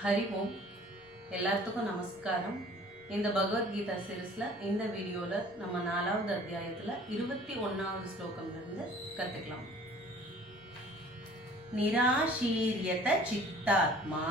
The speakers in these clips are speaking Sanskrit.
ஹரி ஓம். எல்லாத்துக்கும் நமஸ்காரம். இந்த பகவத்கீதா சீரீஸ்ல இந்த வீடியோல நம்ம 4வது அத்தியாயத்துல 21வது ஸ்லோகம்ல இருந்து கத்துக்கலாம். நிராசீரியத சித்தாத்மா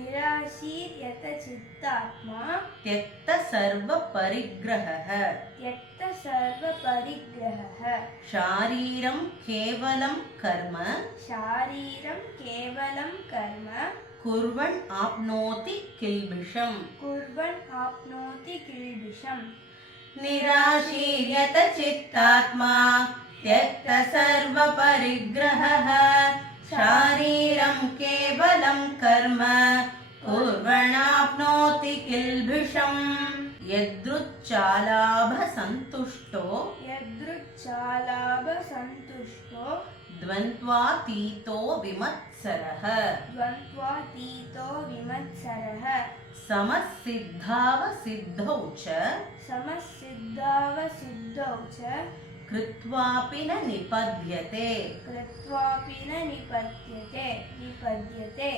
निराशीर्यत चित्तात्मा त्यक्त सर्व परिग्रहः त्यक्त सर्व परिग्रहः शारीरं केवलं कर्म शारीरं केवलं कर्म कुर्वन् आप्नोति किल्बिषम् कुर्वन् आप्नोति किल्बिषम् निराशीर्यत चित्तात्मा त्यक्त सर्व परिग्रहः शारीरं केवलं कर्म कुर्वणाप्नोति किल्बिषम् यदृच्छालाभ संतुष्टो यदृच्छालाभसन्तुष्टो द्वन्द्वातीतो विमत्सरः द्वन्द्वातीतो विमत्सरः समसिद्धावसिद्धौ च समसिद्धावसिद्धौ च कृत्वापि न निपद्यते कृत्वापि न निपद्यते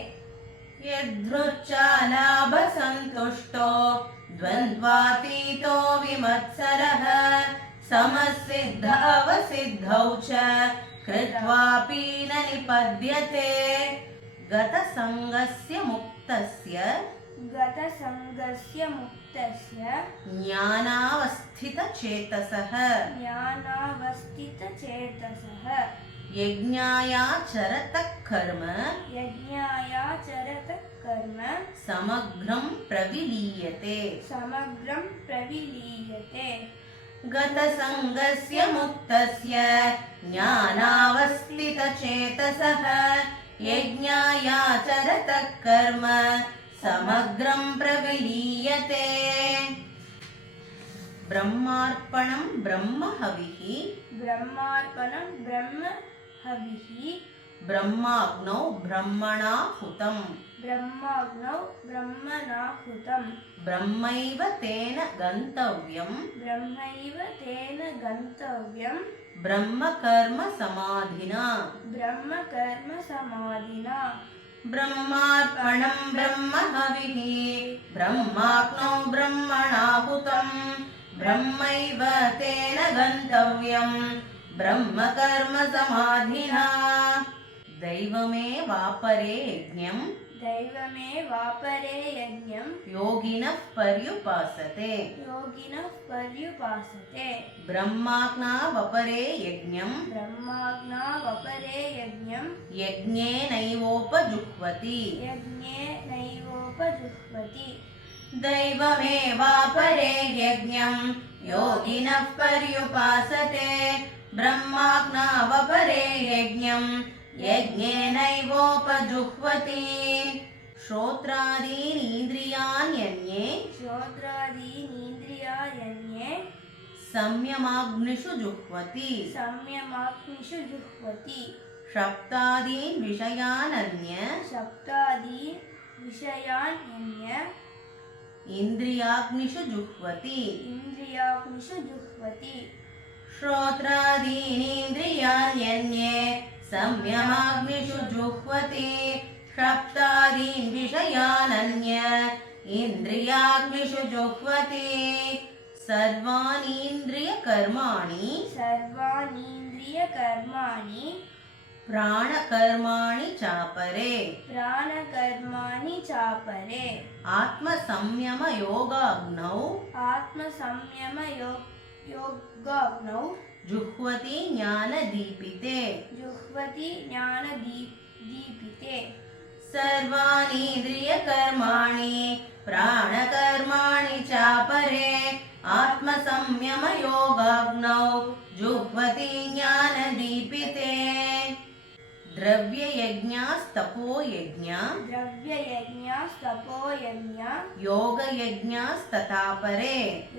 यदृच्छालाभ संतुष्टो द्वन्द्वातीतो विमत्सरः समसिद्धावसिद्धौ च कृत्वापि न निपद्यते गतसङ्गस्य मुक्तस्य गतसङ्गस्य मुक्तस्य ज्ञानावस्थितचेतसः ज्ञानावस्थितचेतसः यज्ञायाचरतः कर्म यज्ञायाचरतः कर्म समग्रं प्रविलीयते समग्रं प्रविलीयते गतसङ्गस्य मुक्तस्य ज्ञानावस्थितचेतसः यज्ञायाचरतः कर्म समग्रं प्रविलीयते ब्रह्मार्पणं ब्रह्महविः ब्रह्मार्पणं ब्रह्म हविः ब्रह्माग्नौ ब्रह्मणाहुतं ब्रह्माग्नौ ब्रह्मणाहुतं ब्रह्मैव तेन गन्तव्यं ब्रह्मैव तेन गन्तव्यं ब्रह्मकर्म समाधिना ब्रह्मकर्म समाधिना ब्रह्मार्पणं ब्रह्महविः ब्रह्माग्नौ ब्रह्मणाहुतं ब्रह्मैव तेन गन्तव्यं ब्रह्मकर्म समाधिना दैवमेवापरे यज्ञं दैवमेवापरे यज्ञं योगिनः पर्युपासते योगिनः पर्युपासते ब्रह्माग्नावपरे यज्ञं ब्रह्माग्नावपरे यज्ञं यज्ञेनैवोपजुह्वति यज्ञेनैवोपजुह्वति दैवमेवापरे यज्ञं योगिनः पर्युपासते ब्रह्माग्नावपरे यज्ञं यज्ञेनैवोपजुह्वति श्रोत्रादीनीन्द्रियाण्यन्ये श्रोत्रादीनीन्द्रियाण्ये संयमाग्निषु जुह्वति संयमाग्निषु जुह्वति शब्दादीन् विषयानन्य शब्दादीन् विषयान्यन्य इन्द्रियाग्निषु जुह्वति इन्द्रियाग्निषु जुह्वति श्रोत्रादीनीन्द्रियाण्यन्ये संयमाग्निषु जुह्वति शब्दादीन् विषयानन्य इन्द्रियाग्निषु जुह्वति सर्वानीन्द्रियकर्माणि सर्वानीन्द्रियकर्माणि प्राणकर्माणि चापरे प्राणकर्माणि चापरे आत्मसंयमयोगाग्नौ आत्मसंयमयोगाग्नौ जुह्वति ज्ञानदीपिते जुह्वति ज्ञानदीपिते सर्वानीन्द्रियकर्माणि प्राणकर्माणि चापरे आत्मसंयमयोगाग्नौ जुह्वति ज्ञानदीपिते द्रव्ययज्ञास्तपोयज्ञा द्रव्ययज्ञास्तपोयज्ञा योगयज्ञास्तथा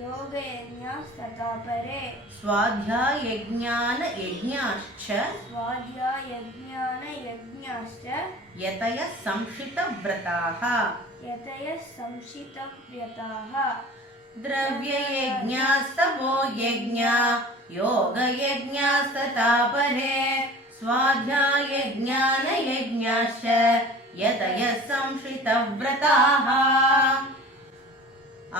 योगयज्ञास्तथा परे स्वाध्यायज्ञानयज्ञाश्च स्वाध्यायज्ञानयज्ञाश्च यतयः संशितव्रताः यतयः संशितव्रताः द्रव्ययज्ञास्तपोयज्ञा योगयज्ञास्तथा परे स्वाध्यायज्ञानयज्ञाश्च यतयः संश्रितव्रताः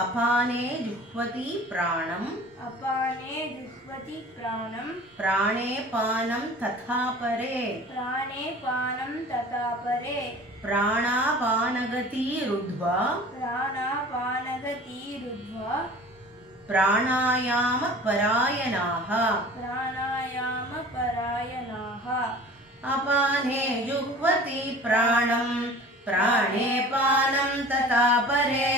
अपाने जुह्वति प्राणम् अपाने जुह्वति प्राणं प्राणे पानं तथा परे प्राणे पानं तथा परे प्राणापानगतिरुद्ध्वा प्राणापानगतिरुद्ध्वा प्राणायामपरायणाः प्राणायामपरायणाः अपाने जुह्वति प्राणं प्राणे पानं तथा परे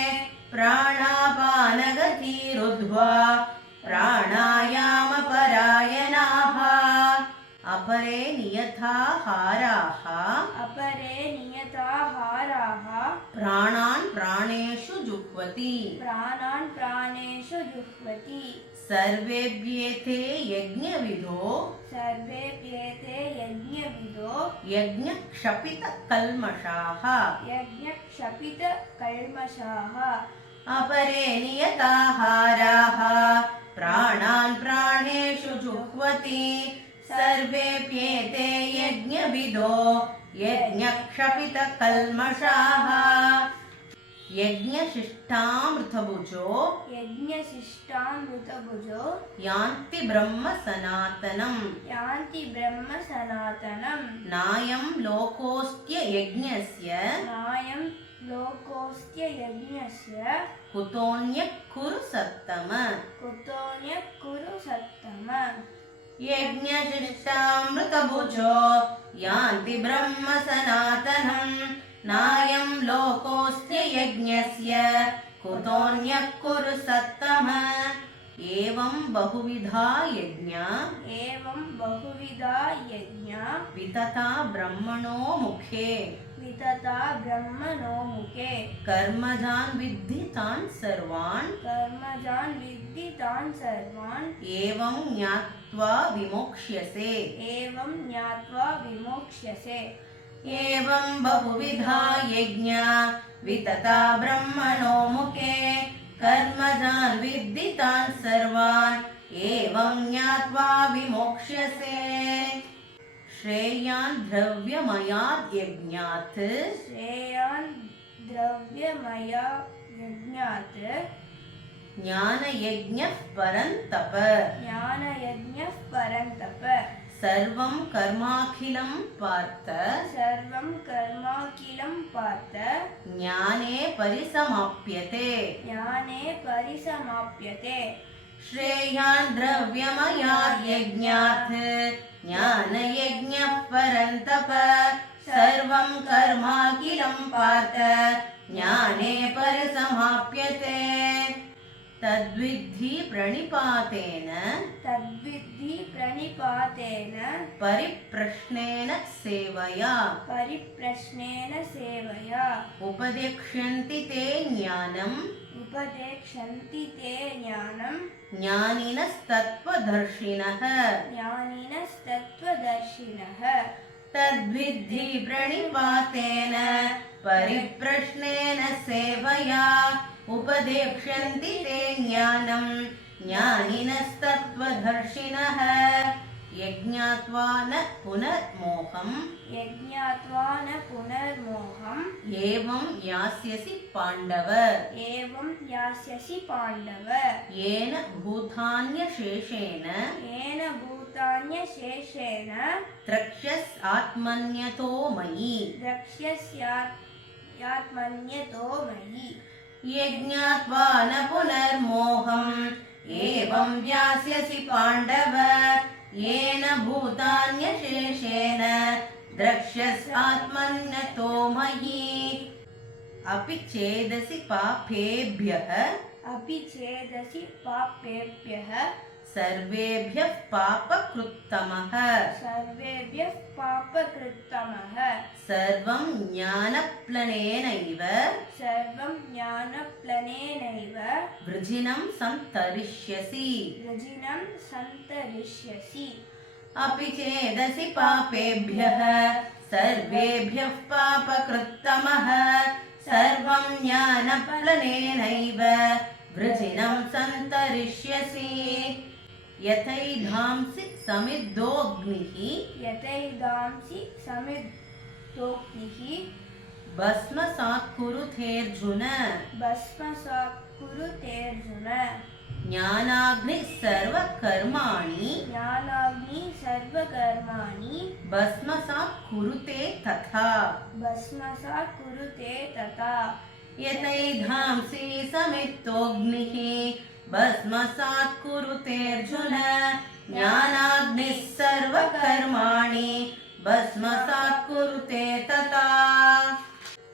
प्राणापानगतिरुद्ध्वा प्राणायामपरायणाः अपरे नियताहाराः अपरे नियताहाराः प्राणान् प्राणेषु जुह्वति प्राणान् प्राणेषु जुह्वति सर्वेभ्येते यज्ञविदो सर्वेप्येते यज्ञविदो यज्ञक्षपितकल्मषाः यज्ञक्षपितकल्मषाः अपरे नियताहाराः प्राणान् प्राणेषु जुह्वति सर्वेप्येते यज्ञविदो यज्ञक्षपितकल्मषाः यज्ञशिष्टामृतभुजो यज्ञशिष्टामृतभुजो यान्ति ब्रह्म सनातनम् यान्ति ब्रह्म सनातनम् नायं लोकोऽस्त्य यज्ञस्य नायं लोकोऽस्त्य यज्ञस्य कुतोऽन्यः कुरु सत्तम कुतोऽन्यः कुरु सत्तम यज्ञशिष्टामृतभुजो यान्ति ब्रह्म सनातनम् नायं लोकोऽस्त्य यज्ञस्य कुतोऽन्यः कुरु सत्तम एवं बहुविधा यज्ञा एवं बहुविधा यज्ञा वितता ब्रह्मणो मुखे वितता ब्रह्मणो मुखे कर्मजान् विद्धि तान् सर्वान् कर्मजान् विद्धि तान् सर्वान् एवं ज्ञात्वा विमोक्ष्यसे एवं ज्ञात्वा विमोक्ष्यसे एवं बहुविधा यज्ञा वितता ब्रह्मणो मुखे कर्मजान् विद्धि तान् सर्वान् एवं ज्ञात्वा विमोक्ष्यसे श्रेयान् द्रव्यमयाद् यज्ञात् श्रेयान् द्रव्यमया यज्ञात् ज्ञानयज्ञः परन्तप ज्ञानयज्ञः परन्तप सर्वं कर्माखिलं पार्थ सर्वं कर्माखिलं पार्थ ज्ञाने परिसमाप्यते ज्ञाने परिसमाप्यते श्रेयान् द्रव्यमयाद् यज्ञात् ज्ञानयज्ञः परन्तप सर्वं कर्माखिलं पार्थ ज्ञाने परिसमाप्यते तद्विद्धि प्रणिपातेन तद्विद्धि प्रणिपातेन परिप्रश्नेन सेवया परिप्रश्नेन सेवया उपदेक्ष्यन्ति ते ज्ञानम् उपदेक्षन्ति ते ज्ञानं ज्ञानिनस्तत्त्वदर्शिनः ज्ञानिनस्तत्त्वदर्शिनः तद्विद्धि प्रणिपातेन परिप्रश्नेन सेवया उपदेक्ष्यन्ति ते ज्ञानं ज्ञानिनस्तत्त्वदर्शिनः यज्ञात्वा न पुनर्मोहम् यज्ञात्वा न पुनर्मोहम् एवं यास्यसि पाण्डव एवं यास्यसि पाण्डव येन भूतान्यशेषेण येन भूतान्यशेषेण द्रक्ष्यस् आत्मन्यतो मयि द्रक्ष्यस्यात्मन्यतो मयि यज्ञात्वा न पुनर्मोहम् एवं यास्यसि पाण्डव येन भूतान्यशेषेण द्रक्ष्यस् आत्मन्यतो मयि अपि चेदसि पापेभ्यः अपि चेदसि पापेभ्यः सर्वेभ्यः पापकृत्तमः सर्वेभ्यः पापकृत्तमः सर्वं ज्ञानप्लवेनैव सर्वं ज्ञानप्लवेनैव वृजिनं सन्तरिष्यसि वृजिनं सन्तरिष्यसि अपि चेदसि पापेभ्यः सर्वेभ्यः पापकृत्तमः सर्वं ज्ञानप्लवेनैव वृजिनं सन्तरिष्यसि यथैधांसि समिद्धोऽग्निः यथैधांसि समिद्धोऽग्निः भस्मसात् कुरुतेऽर्जुन भस्मसात् कुरुतेऽर्जुन ज्ञानाग्निः सर्वकर्माणि ज्ञानाग्नि सर्वकर्माणि भस्मसात् कुरुते तथा भस्मसात् कुरुते तथा यथैधांसि समित्तोऽग्निः भस्मसात् कुरुतेऽर्जुन ज्ञानाग्निः सर्वकर्माणि भस्मसात् कुरुते तथा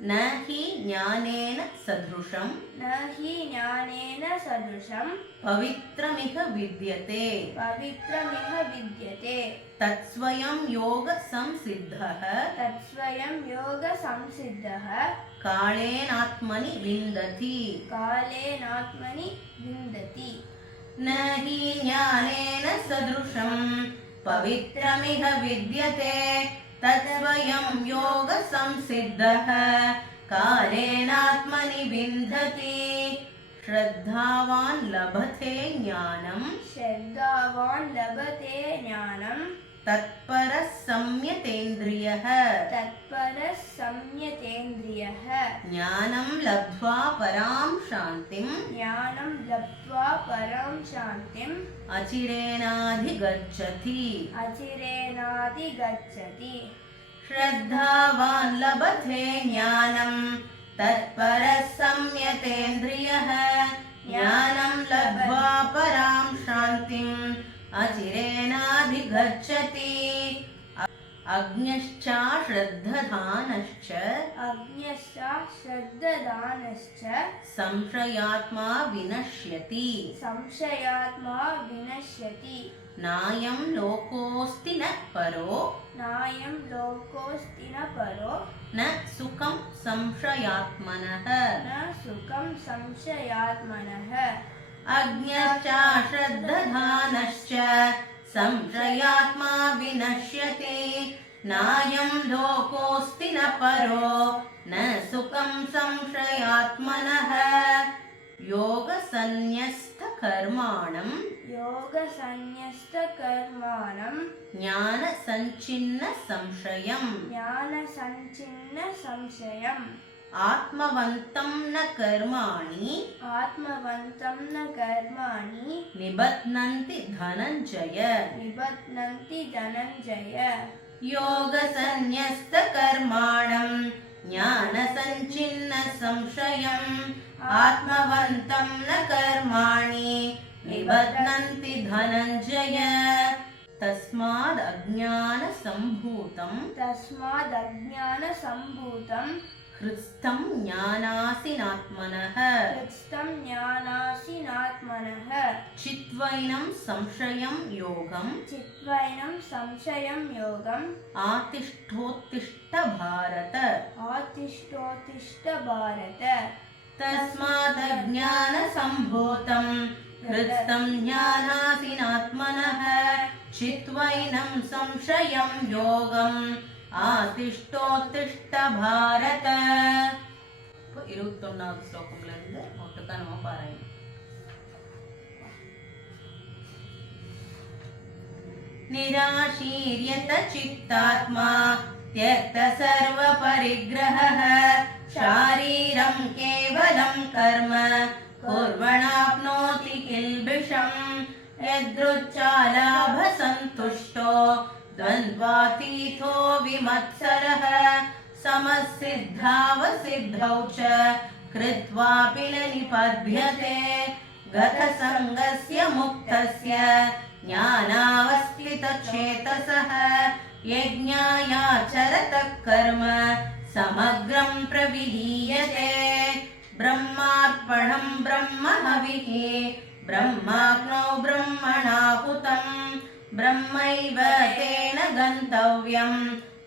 न हि ज्ञानेन सदृशं न हि ज्ञानेन सदृशं पवित्रमिह विद्यते पवित्रमिह विद्यते तत्स्वयं योगसंसिद्धः तत्स्वयं योगसंसिद्धः कालेनात्मनि विन्दति कालेनात्मनि विन्दति न हि ज्ञानेन सदृशं पवित्रमिह विद्यते तत्स्वयं योगसंसिद्धः कालेनात्मनि विन्दति श्रद्धावान् लभते ज्ञानं श्रद्धावान् लभते ज्ञानं तत्परः संयतेन्द्रियः तत्परः संयतेन्द्रियः ज्ञानं लब्ध्वा परां शान्तिं ज्ञानं लब्ध्वा परं शान्तिम् अचिरेणाधिगच्छति अचिरेणाधिगच्छति श्रद्धावान् लभते ज्ञानं तत्परः संयतेन्द्रियः ज्ञानं लब्ध्वा परां शान्तिम् अचिरेणाधिगच्छति अज्ञश्च श्रद्धधानश्च अज्ञश्च श्रद्धदानश्च संशयात्मा विनश्यति संशयात्मा विनश्यति नायं लोकोऽस्ति न परो नायं लोकोऽस्ति न परो न सुखं संशयात्मनः न सुखं संशयात्मनः अज्ञश्च श्रद्धधानश्च संशयात्मा विनश्यति नायं लोकोऽस्ति न परो न सुखं संशयात्मनः योगसन्न्यस्तकर्माणं योगसन्न्यस्तकर्माणं ज्ञानसञ्छिन्न संशयम् ज्ञानसञ्छिन्न संशयम् आत्मवन्तं न कर्माणि आत्मवन्तं न कर्माणि निबध्नन्ति धनञ्जय निबध्नन्ति धनञ्जय योगसन्न्यस्तकर्माणं ज्ञानसञ्छिन्न संशयम् आत्मवन्तं न कर्माणि निबध्नन्ति धनञ्जय तस्मादज्ञानसम्भूतं तस्मादज्ञानसम्भूतं हृत्स्थं ज्ञानासिनात्मनः हृत्स्थं ज्ञानासिनात्मनः चित्वैनं संशयं योगम् चित्वैनं संशयं योगम् आतिष्ठोत्तिष्ठ भारत आतिष्ठोत्तिष्ठ भारत तस्मादज्ञानसम्भूतं हृत्स्थं ज्ञानासिनात्मनः चित्वैनं संशयं योगम् ஆதிஷ்டோத்திஷ்ட பாரத. இப்போ 21வது ஸ்லோகம்ல இருந்து ஒட்டுக்கா நம்ம பாராயணும். நிராசீரியத சித்தாத்மா त्यक्त सर्व परिग्रहः शारीरं केवलं कर्म कुर्वणाप्नोति किल्बिषम् यदृच्छालाभ सन्तुष्टो द्वन्द्वातीतो विमत्सरः समसिद्धावसिद्धौ च कृत्वापि न निपद्यते गतसङ्गस्य मुक्तस्य ज्ञानावस्थितचेतसः यज्ञायाचरतः कर्म समग्रं प्रविलीयते ब्रह्मार्पणं ब्रह्महविः ब्रह्माग्नौ ब्रह्मणाहुतं ब्रह्मैव तेन गन्तव्यं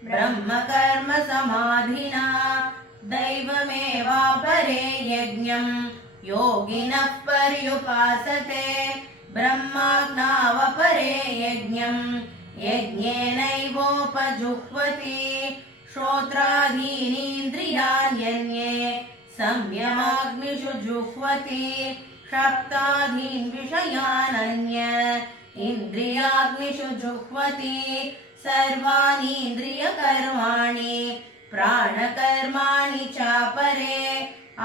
ब्रह्मकर्म समाधिना दैवमेवापरे यज्ञं योगिनः पर्युपासते ब्रह्माग्नावपरे यज्ञं यज्ञेनैवोपजुह्वति श्रोत्रादीनीन्द्रियाण्यन्ये संयमाग्निषु जुह्वति शब्दादीन् विषयानन्य इन्द्रियाग्निषु जुह्वति सर्वाणीन्द्रियकर्माणि प्राणकर्माणि चापरे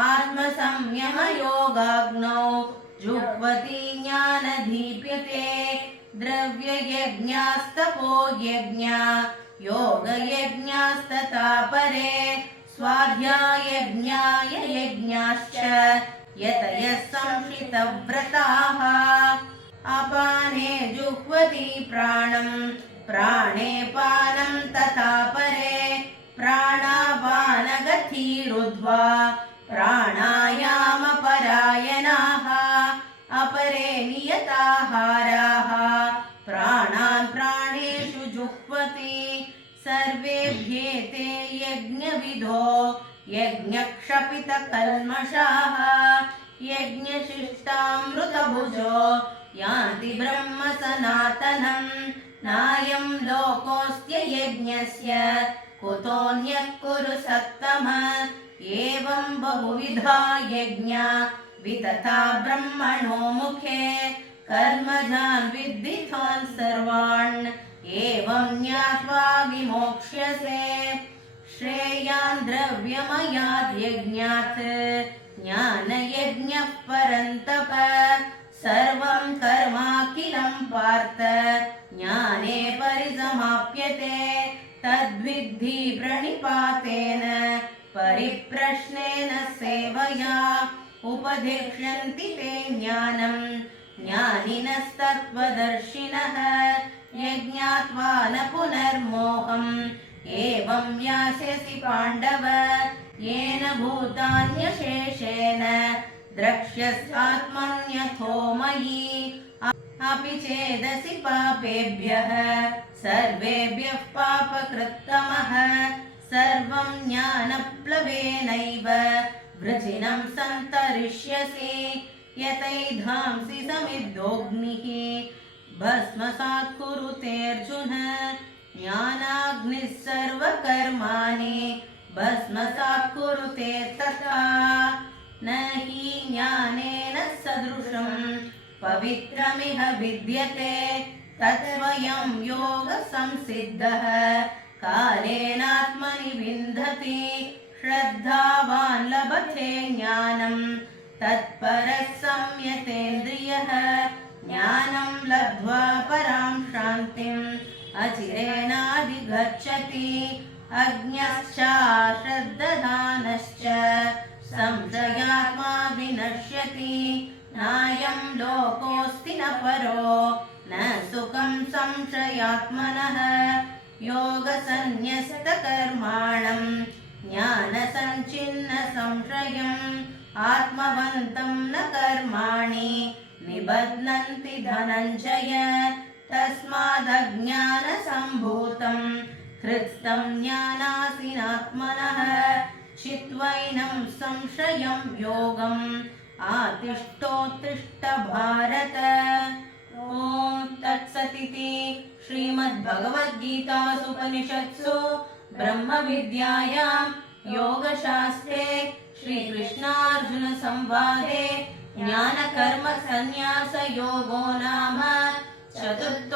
आत्मसंयमयोगाग्नौ जुह्वति ज्ञानदीप्यते द्रव्ययज्ञास्तपो यज्ञा योगयज्ञास्तथा परे स्वाध्यायज्ञाय यज्ञाश्च यतयः संशितव्रताः अपाने जुह्वति प्राणं प्राणे पानं तथा परे प्राणापानगतिरुद्ध्वा प्राणायामपरायणाः अपरे नियताहाराः प्राणान् प्राणेषु जुह्वति सर्वेभ्येते यज्ञविदो यज्ञक्षपितकल्मषाः यज्ञशिष्टामृतभुजो यान्ति ब्रह्म सनातनं नायं लोकोऽस्त्य यज्ञस्य कुतोऽन्यः कुरु सत्तम एवं बहुविधा यज्ञा वितता ब्रह्मणो मुखे कर्मजान् विद्धितान् सर्वान् एवं ज्ञात्वा विमोक्ष्यसे श्रेयान् द्रव्यमयाद् यज्ञात् ज्ञानयज्ञः परन्तप सर्वं कर्माखिलं पार्थ ज्ञाने परिसमाप्यते तद्विद्धि प्रणिपातेन परिप्रश्नेन सेवया उपदेक्ष्यन्ति ते ज्ञानं ज्ञानिनस्तत्त्वदर्शिनः यज्ञात्वा न पुनर्मोहम् एवं यास्यसि पाण्डव येन भूतान्यशेषेण द्रक्ष्यस्यात्मन्यथो मयि अपि चेदसि पापेभ्यः सर्वेभ्यः पापकृत्तमः सर्वं ज्ञानप्लवेनैव वृजिनं सन्तरिष्यसि यतैधांसि समिद्धोऽग्निः भस्मसात् कुरुतेऽर्जुन ज्ञानाग्निः सर्वकर्माणि भस्मसात् कुरुते तथा न हि ज्ञानेन सदृशं पवित्रमिह विद्यते तत्स्वयं योगसंसिद्धः कालेनात्मनि विन्दति श्रद्धावान् लभते ज्ञानं तत्परः संयतेन्द्रियः ज्ञानं लब्ध्वा परां शान्तिम् अचिरेणाधिगच्छति अज्ञश्चाश्रद्धधानश्च संशयात्मा विनश्यति नायं लोकोऽस्ति न परो न सुखं संशयात्मनः योगसन्न्यस्तकर्माणं ज्ञानसञ्चिन्न संशयम् आत्मवन्तं न कर्माणि निबध्नन्ति धनञ्जय तस्मादज्ञानसम्भूतं हृत्स्थं ज्ञानासीनात्मनः चित्वैनं संशयं योगम् आतिष्ठोत्तिष्ठ भारत। ॐ तत्सदिति श्रीमद्भगवद्गीतासूपनिषत्सु ब्रह्मविद्यायां योगशास्त्रे श्रीकृष्णार्जुनसंवादे ज्ञानकर्मसन्न्यासयोगो नाम चतुर्थ